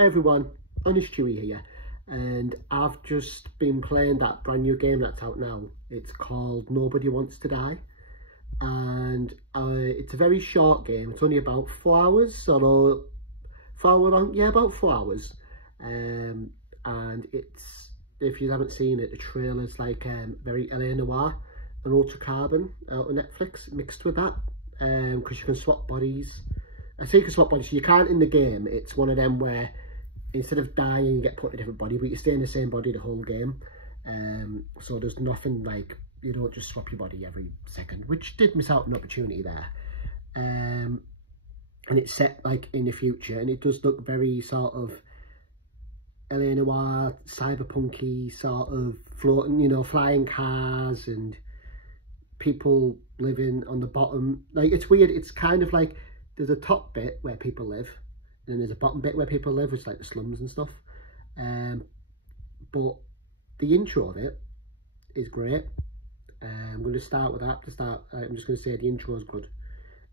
Everyone, Honest Chewy here, and I've just been playing that brand new game that's out now. It's called Nobody Wants to Die, and it's a very short game. It's only about 4 hours, although 4 hours long, yeah, about 4 hours. And it's, if you haven't seen it, the trailer's like very LA Noire and Ultra Carbon out on Netflix mixed with that, because you can swap bodies. I say you can swap bodies, so you can't in the game. It's one of them where instead of dying you get put in a different body, but you stay in the same body the whole game. So there's nothing like, you don't just swap your body every second, which did miss out an opportunity there. And it's set like in the future, and it does look very sort of LA Noire, cyberpunky, sort of floating, you know, flying cars and people living on the bottom. Like, it's weird. It's kind of like there's a top bit where people live, and then there's a bottom bit where people live, which is like the slums and stuff. But the intro of it is great. I'm going to start with that. I'm just going to say the intro is good.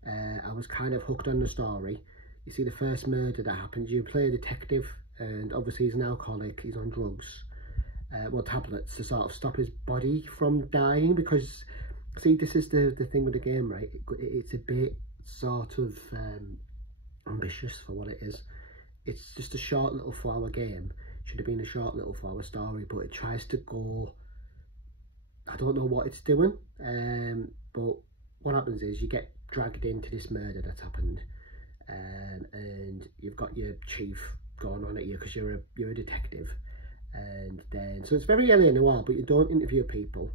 I was kind of hooked on the story. You see the first murder that happens, you play a detective, and obviously he's an alcoholic, he's on drugs, well, tablets to sort of stop his body from dying, because see, this is the thing with the game, right? It's a bit sort of ambitious for what it is. It's just a short little 4-hour game. Should have been a short little 4-hour story, but it tries to go, I don't know what it's doing, but what happens is you get dragged into this murder that's happened, and you've got your chief going on at you because you're a detective, and then so it's very LA Noire, but you don't interview people.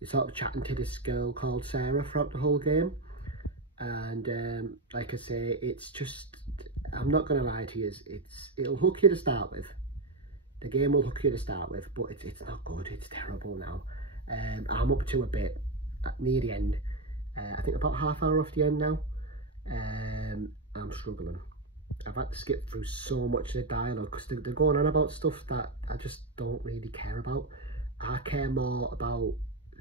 You're sort of chatting to this girl called Sarah throughout the whole game, and like I say, it's just, I'm not gonna lie to you, it'll hook you to start with. The game will hook you to start with, but it's not good. It's terrible now. I'm up to a bit near the end. I think about half hour off the end now. I'm struggling. I've had to skip through so much of the dialogue because they're going on about stuff that I just don't really care about. I care more about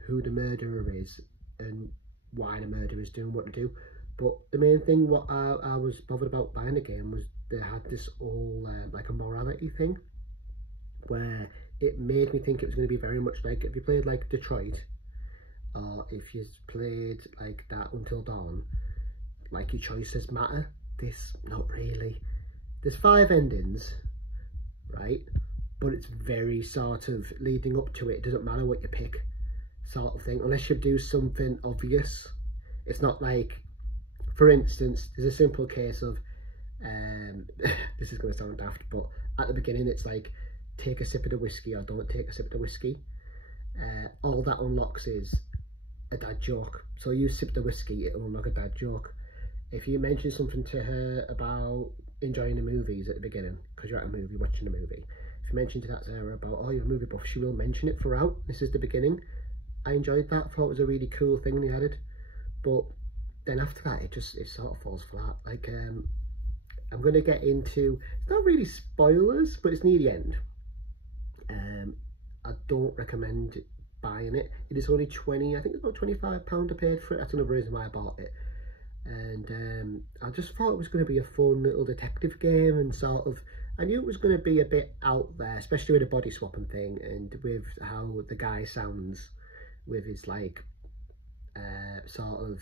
who the murderer is and why the murderer is doing what they do. But the main thing what I was bothered about buying the game was they had this whole like a morality thing, where it made me think it was going to be very much like, if you played like Detroit, or if you played like that Until Dawn, like your choices matter. This, not really. There's 5 endings, right? But it's very sort of leading up to it. It doesn't matter what you pick, sort of thing, unless you do something obvious. It's not like, for instance, there's a simple case of, this is going to sound daft, but at the beginning it's like, take a sip of the whiskey or don't take a sip of the whiskey. All that unlocks is a dad joke. So you sip the whiskey, it'll unlock a dad joke. If you mention something to her about enjoying the movies at the beginning, because you're at a movie, watching a movie, if you mention to that Sarah about, oh, you're a movie buff, she will mention it throughout. This is the beginning. I enjoyed that, thought it was a really cool thing they added. But then after that, it sort of falls flat. Like, I'm going to get into, it's not really spoilers, but it's near the end. I don't recommend buying it. It is only 20, I think it's about £25 I paid for it. That's another reason why I bought it. And I just thought it was going to be a fun little detective game, and sort of, I knew it was going to be a bit out there, especially with the body swapping thing, and with how the guy sounds with his like sort of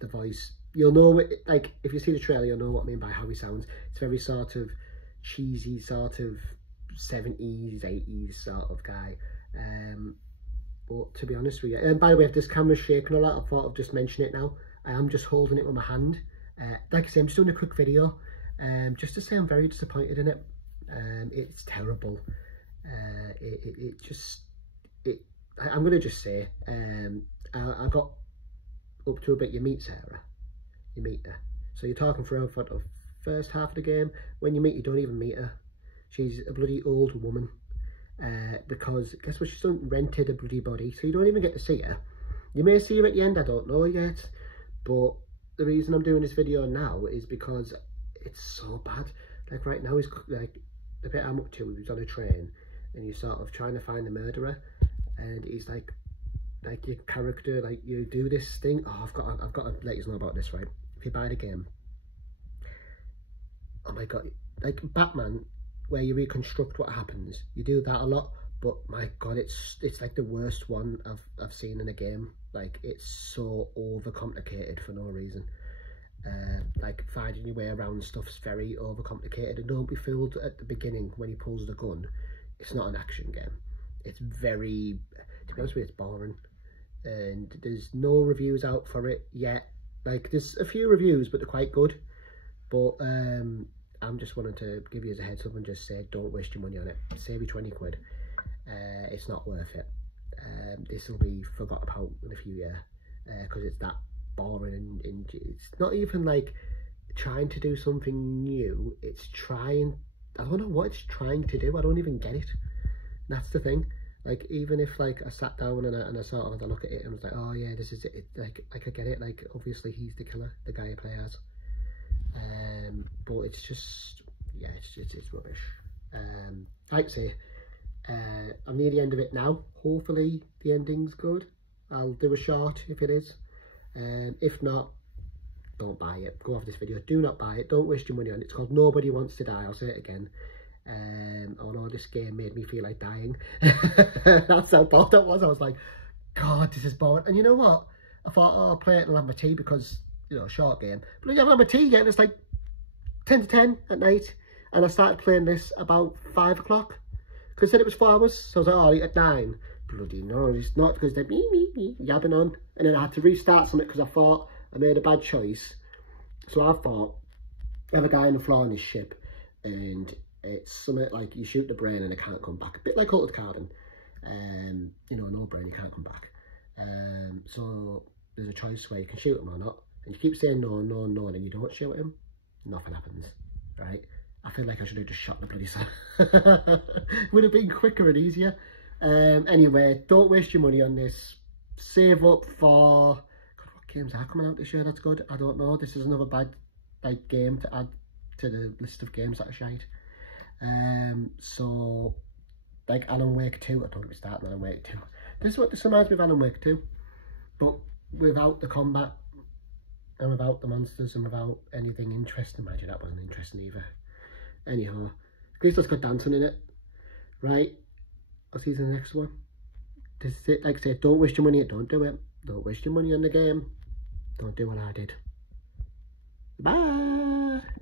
the voice. You'll know it, like if you see the trailer, you'll know what I mean by how he sounds. It's very sort of cheesy, sort of 70s 80s sort of guy. But to be honest with you, and by the way, if this camera's shaking a lot, I thought I'd just mention it now. I am just holding it with my hand. Like I say, I'm just doing a quick video, just to say I'm very disappointed in it. It's terrible. I'm gonna just say, I got up to a bit. You meet Sarah, you meet her, so you're talking for the first half of the game. When you meet, you don't even meet her. She's a bloody old woman, because guess what, she's done, rented a bloody body, so you don't even get to see her. You may see her at the end, I don't know yet, but the reason I'm doing this video now is because it's so bad. Like right now, he's like, the bit I'm up to, he's on a train and you're sort of trying to find the murderer, and he's like your character, like, you do this thing. Oh, I've got to let you know about this, right? If you buy the game, oh my god, like Batman where you reconstruct what happens. You do that a lot, but my god, it's like the worst one I've seen in a game. Like, it's so overcomplicated for no reason. Like, finding your way around stuff's very overcomplicated, and don't be fooled at the beginning when he pulls the gun. It's not an action game. It's very, to be honest with you, it's boring, and there's no reviews out for it yet. Like, there's a few reviews, but they're quite good. But I'm just wanting to give you as a heads up and just say, don't waste your money on it. Save you 20 quid. It's not worth it. This will be forgot about in a few years because it's that boring, and it's not even like trying to do something new. It's trying, I don't know what it's trying to do. I don't even get it. That's the thing. Like, even if like I sat down and I sort of had a look at it and was like, oh yeah, this is it. Like I get it. Like, obviously he's the killer, the guy who plays as. But it's just, yeah, it's rubbish. Like I say, I'm near the end of it now. Hopefully the ending's good. I'll do a short if it is. If not, don't buy it. Go off this video. Do not buy it. Don't waste your money on it. It's called Nobody Wants to Die. I'll say it again. Oh no, this game made me feel like dying. That's how bored I was. I was like, God, this is boring. And you know what? I thought, oh, I'll play it and have my tea because, you know, a short game. But I haven't had my tea yet, and it's like 10 to 10 at night. And I started playing this about 5 o'clock. Because said it was 4 hours. So I was like, oh, I'll eat at 9. Bloody no, it's not, because they're me, yabbing on. And then I had to restart something because I thought I made a bad choice. So I thought, I have a guy on the floor on his ship, and it's something like you shoot the brain and it can't come back. A bit like Altered Carbon. You know, no brain, you can't come back. So there's a choice where you can shoot him or not. And you keep saying no, no, no, and then you don't shoot him, nothing happens, right? I feel like I should have just shot the bloody son. Would have been quicker and easier. Anyway, don't waste your money on this. Save up for, God, what games are coming out this year that's good? I don't know. This is another bad like game to add to the list of games that are shite. So like Alan Wake 2, I don't get me started on Alan Wake 2. This reminds me of Alan Wake 2, but without the combat and without the monsters and without anything interesting. Imagine that wasn't interesting either. Anyhow, at least it's got dancing in it, right? I'll see you in the next one. This is it. Like I said, don't waste your money. Don't do it. Don't waste your money on the game. Don't do what I did. Bye.